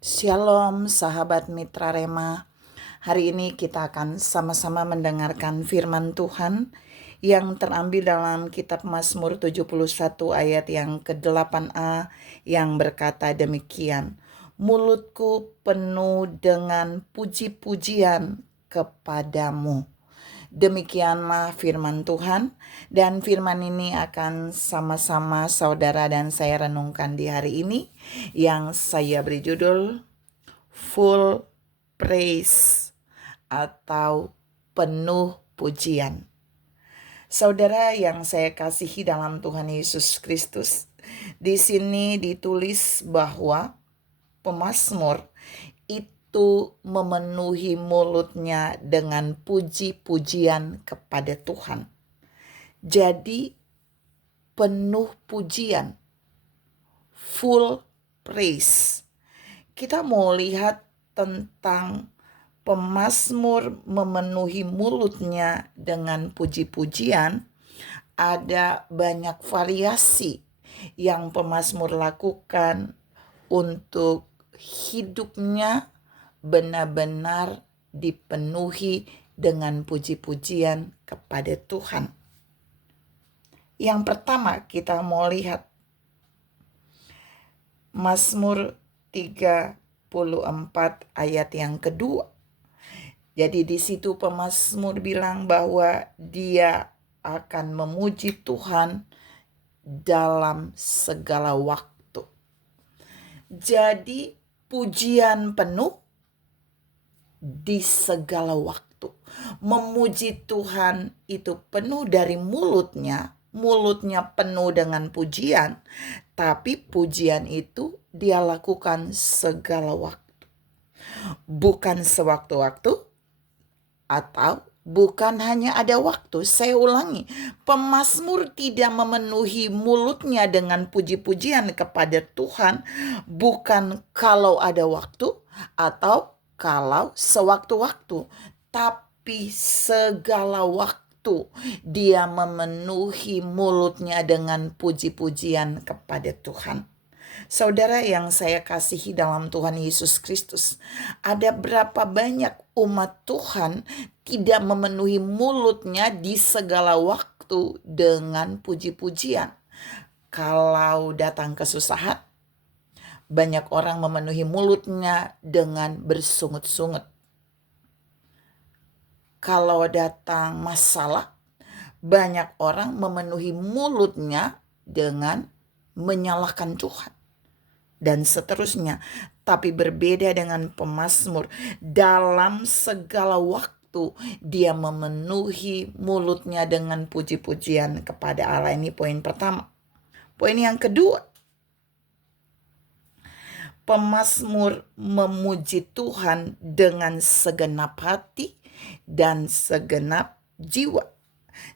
Shalom sahabat Mitra Rema. Hari ini kita akan sama-sama mendengarkan firman Tuhan yang terambil dalam kitab Mazmur 71 ayat yang ke-8a yang berkata demikian. Mulutku penuh dengan puji-pujian kepadamu. Demikianlah firman Tuhan, dan firman ini akan sama-sama saudara dan saya renungkan di hari ini yang saya beri judul Full Praise atau penuh pujian. Saudara yang saya kasihi dalam Tuhan Yesus Kristus, di sini ditulis bahwa pemazmur itu memenuhi mulutnya dengan puji-pujian kepada Tuhan. Jadi penuh pujian, full praise. Kita mau lihat tentang pemazmur memenuhi mulutnya dengan puji-pujian. Ada banyak variasi yang pemazmur lakukan untuk hidupnya benar-benar dipenuhi dengan puji-pujian kepada Tuhan. Yang pertama kita mau lihat Mazmur 34 ayat yang kedua. Jadi di situ pemazmur bilang bahwa dia akan memuji Tuhan dalam segala waktu. Jadi pujian penuh di segala waktu. Memuji Tuhan itu penuh dari mulutnya penuh dengan pujian, tapi pujian itu dia lakukan segala waktu. Bukan sewaktu-waktu atau bukan hanya ada waktu. Saya ulangi, pemazmur tidak memenuhi mulutnya dengan puji-pujian kepada Tuhan bukan kalau ada waktu atau kalau sewaktu-waktu, tapi segala waktu dia memenuhi mulutnya dengan puji-pujian kepada Tuhan. Saudara yang saya kasihi dalam Tuhan Yesus Kristus, ada berapa banyak umat Tuhan tidak memenuhi mulutnya di segala waktu dengan puji-pujian. Kalau datang kesusahan, banyak orang memenuhi mulutnya dengan bersungut-sungut. Kalau datang masalah, banyak orang memenuhi mulutnya dengan menyalahkan Tuhan. Dan seterusnya. Tapi berbeda dengan pemazmur, dalam segala waktu dia memenuhi mulutnya dengan puji-pujian kepada Allah. Ini poin pertama. Poin yang kedua, pemazmur memuji Tuhan dengan segenap hati dan segenap jiwa.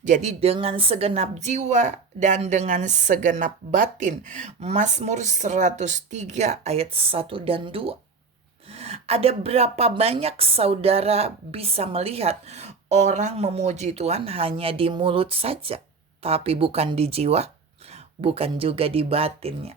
Jadi dengan segenap jiwa dan dengan segenap batin. Mazmur 103 ayat 1 dan 2. Ada berapa banyak saudara bisa melihat orang memuji Tuhan hanya di mulut saja, tapi bukan di jiwa, bukan juga di batinnya.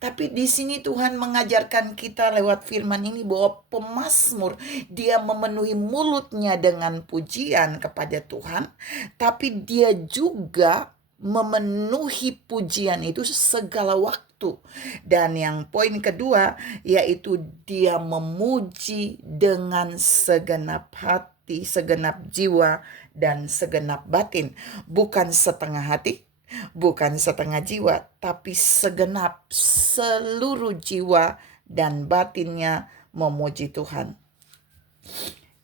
Tapi di sini Tuhan mengajarkan kita lewat firman ini bahwa pemazmur dia memenuhi mulutnya dengan pujian kepada Tuhan, tapi dia juga memenuhi pujian itu segala waktu. Dan yang poin kedua yaitu dia memuji dengan segenap hati, segenap jiwa, dan segenap batin. Bukan setengah hati, bukan setengah jiwa, tapi segenap seluruh jiwa dan batinnya memuji Tuhan.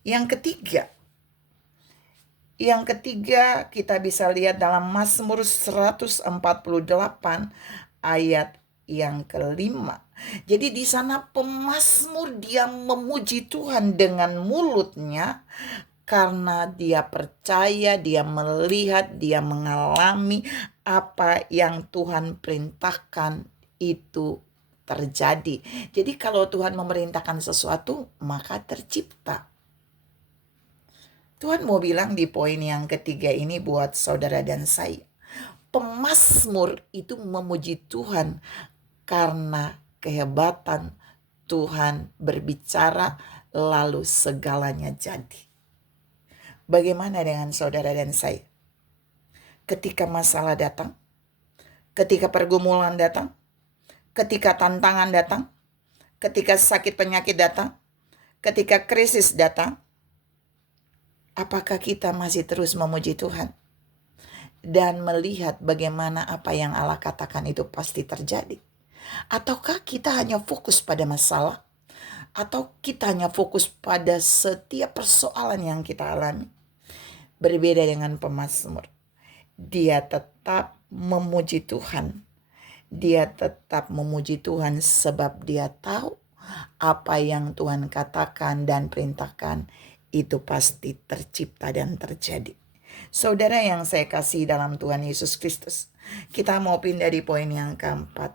Yang ketiga kita bisa lihat dalam Mazmur 148 ayat yang kelima. Jadi di sana pemazmur dia memuji Tuhan dengan mulutnya karena dia percaya, dia melihat, dia mengalami apa yang Tuhan perintahkan itu terjadi. Jadi kalau Tuhan memerintahkan sesuatu, maka tercipta. Tuhan mau bilang di poin yang ketiga ini buat saudara dan saya. Pemazmur itu memuji Tuhan karena kehebatan Tuhan berbicara, lalu segalanya jadi. Bagaimana dengan saudara dan saya? Ketika masalah datang, ketika pergumulan datang, ketika tantangan datang, ketika sakit penyakit datang, ketika krisis datang, apakah kita masih terus memuji Tuhan dan melihat bagaimana apa yang Allah katakan itu pasti terjadi? Ataukah kita hanya fokus pada masalah? Atau kita hanya fokus pada setiap persoalan yang kita alami? Berbeda dengan pemazmur. Dia tetap memuji Tuhan. Dia tetap memuji Tuhan sebab dia tahu apa yang Tuhan katakan dan perintahkan itu pasti tercipta dan terjadi. Saudara yang saya kasih dalam Tuhan Yesus Kristus, kita mau pindah di poin yang keempat.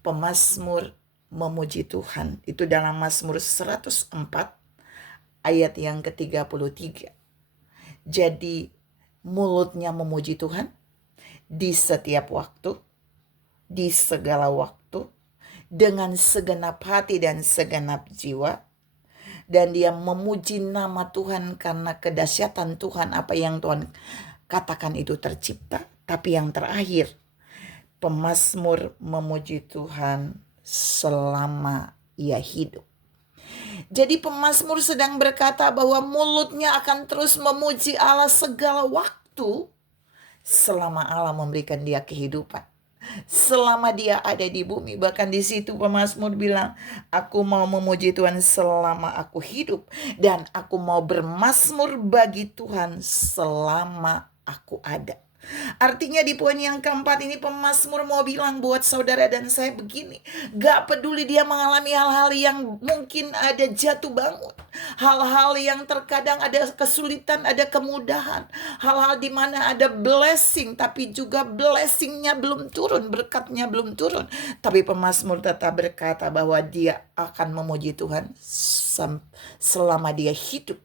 Pemazmur memuji Tuhan. Itu dalam Mazmur 104 ayat yang ke-33. Jadi mulutnya memuji Tuhan di setiap waktu, di segala waktu, dengan segenap hati dan segenap jiwa. Dan dia memuji nama Tuhan karena kedahsyatan Tuhan, apa yang Tuhan katakan itu tercipta. Tapi yang terakhir, pemazmur memuji Tuhan selama ia hidup. Jadi pemazmur sedang berkata bahwa mulutnya akan terus memuji Allah segala waktu selama Allah memberikan dia kehidupan. Selama dia ada di bumi. Bahkan di situ pemazmur bilang, aku mau memuji Tuhan selama aku hidup. Dan aku mau bermazmur bagi Tuhan selama aku ada. Artinya di poin yang keempat ini pemazmur mau bilang buat saudara dan saya begini. Gak peduli dia mengalami hal-hal yang mungkin ada jatuh bangun. Hal-hal yang terkadang ada kesulitan, ada kemudahan. Hal-hal di mana ada blessing, tapi juga blessingnya belum turun, berkatnya belum turun. Tapi pemazmur tetap berkata bahwa dia akan memuji Tuhan selama dia hidup.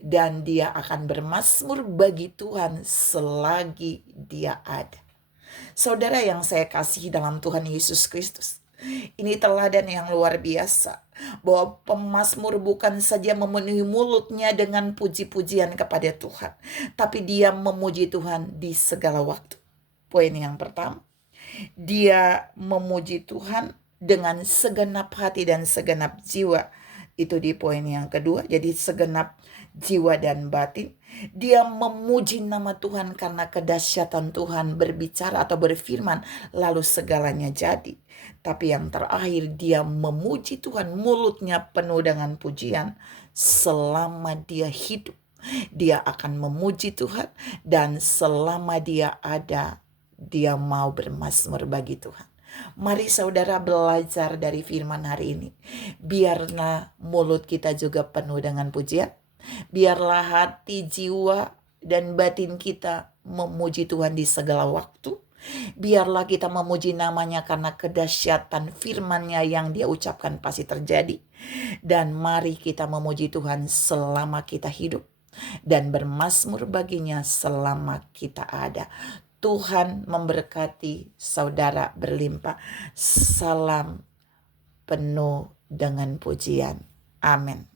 Dan dia akan bermazmur bagi Tuhan selagi dia ada. Saudara yang saya kasih dalam Tuhan Yesus Kristus, ini teladan yang luar biasa. Bahwa pemazmur bukan saja memenuhi mulutnya dengan puji-pujian kepada Tuhan, tapi dia memuji Tuhan di segala waktu. Poin yang pertama, dia memuji Tuhan dengan segenap hati dan segenap jiwa. Itu di poin yang kedua. Jadi segenap jiwa dan batin. Dia memuji nama Tuhan karena kedahsyatan Tuhan berbicara atau berfirman, lalu segalanya jadi. Tapi yang terakhir, dia memuji Tuhan, mulutnya penuh dengan pujian selama dia hidup. Dia akan memuji Tuhan dan selama dia ada, dia mau bermazmur bagi Tuhan. Mari saudara belajar dari firman hari ini. Biarlah mulut kita juga penuh dengan pujian. Biarlah hati, jiwa, dan batin kita memuji Tuhan di segala waktu. Biarlah kita memuji namanya karena kedahsyatan firman-Nya yang dia ucapkan pasti terjadi. Dan mari kita memuji Tuhan selama kita hidup. Dan bermazmur baginya selama kita ada. Tuhan memberkati saudara berlimpah. Salam penuh dengan pujian. Amin.